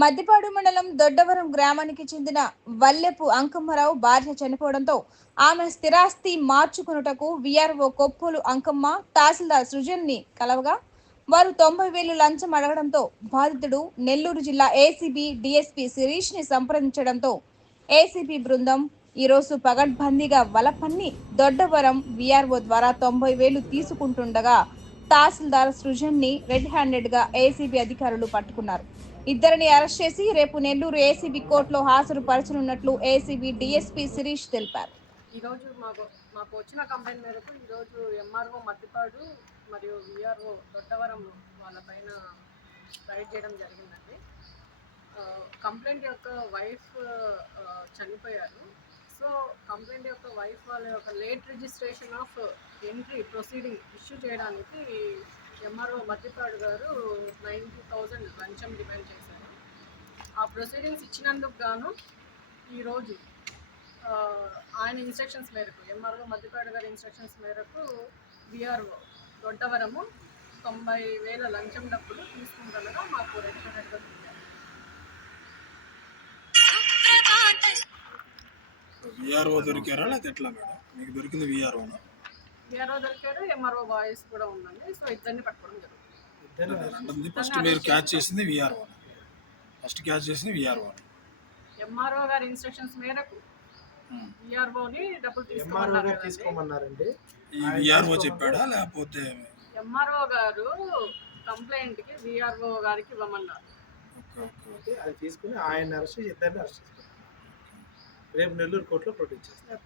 మద్దిపాడు మండలం దొడ్డవరం గ్రామానికి చెందిన వల్లెపు అంకమ్మరావు భార్య చనిపోవడంతో ఆమె స్థిరాస్తి మార్చుకున్నటకు వీఆర్ఓ కొప్పులు అంకమ్మ తహసీల్దార్ సృజన్ ని కలవగా వారు 90,000 లంచం అడగడంతో బాధితుడు నెల్లూరు జిల్లా ఏసీబీ డీఎస్పీ శిరీష్ ని సంప్రదించడంతో ఏసీబీ బృందం ఈరోజు పగడ్బందీగా వలపన్ని దొడ్డవరం వీఆర్ఓ ద్వారా 90,000 తీసుకుంటుండగా తహసీల్దార్ సృజన్ ని రెడ్ హ్యాండెడ్ గా ఏసీబీ అధికారులు పట్టుకున్నారు. ఇద్దరిని అరెస్ట్ చేసి రేపు నెల్లూరు ఏసీబీ కోర్టులో హాజరుపరచనున్నట్లు ఏసీబీ డీఎస్పీ శిరీష్ తెలిపారు. ఈరోజు మాకు వచ్చిన కంప్లైంట్ మేరకు ఈరోజు ఎంఆర్ఓ మద్దిపాడు మరియు విఆర్ఓ దొడ్డవరం వాళ్ళపైన రైడ్ చేయడం జరిగిందండి. కంప్లైంట్ యొక్క వైఫ్ చనిపోయారు. సో కంప్లైంట్ యొక్క వైఫ్ వాళ్ళ యొక్క late registration of entry proceeding issue చేయడానికి ఎంఆర్ఓ మద్దిపాడు గారు 90,000 లంచం డిమాండ్ చేశారు. ఆ ప్రొసీడింగ్స్ ఇచ్చినందుకు గాను ఈరోజు ఆయన ఇన్స్ట్రక్షన్స్ మేరకు ఎంఆర్ఓ మద్దిపాడు గారి ఇన్స్ట్రక్షన్స్ మేరకు విఆర్ఓ దొడ్డవరము 90,000 లంచం డబ్బులు తీసుకుంటుండగా మాకు రెడ్ హ్యాండెడ్గా దొరికారు. విఆర్ఓ దొరికారా లేదా ఎట్లా మేడం? మీకు దొరికింది విఆర్ఓ దొరికారు, ఎంఆర్ఓ వాయిస్ కూడా ఉందండి. సో ఇద్దరిని పట్టుకోవడం జరుగుతుంది. ఫస్ట్ మీరు క్యాచ్ చేసింది విఆర్ఓ, ఫస్ట్ క్యాచ్ చేసింది విఆర్ఓ. ఎంఆర్ఓ గారి ఇన్స్ట్రక్షన్స్ మేరకు విఆర్ఓని డబ్బులు తీసుకోమన్నారండి. ఈ విఆర్ఓ చెప్పాడా లేకపోతే ఎంఆర్ఓ గారు కంప్లైంట్ కి విఆర్ఓ గారికి ఇవ్వమన్నారు. అది తీసుకుని ఆయన అరెస్ట్ చేసి ఇద్దరిని అరెస్ట్ చేస్తారు. రేపు నెల్లూరు కోర్టులో ప్రొడ్యూస్ చేస్తారు.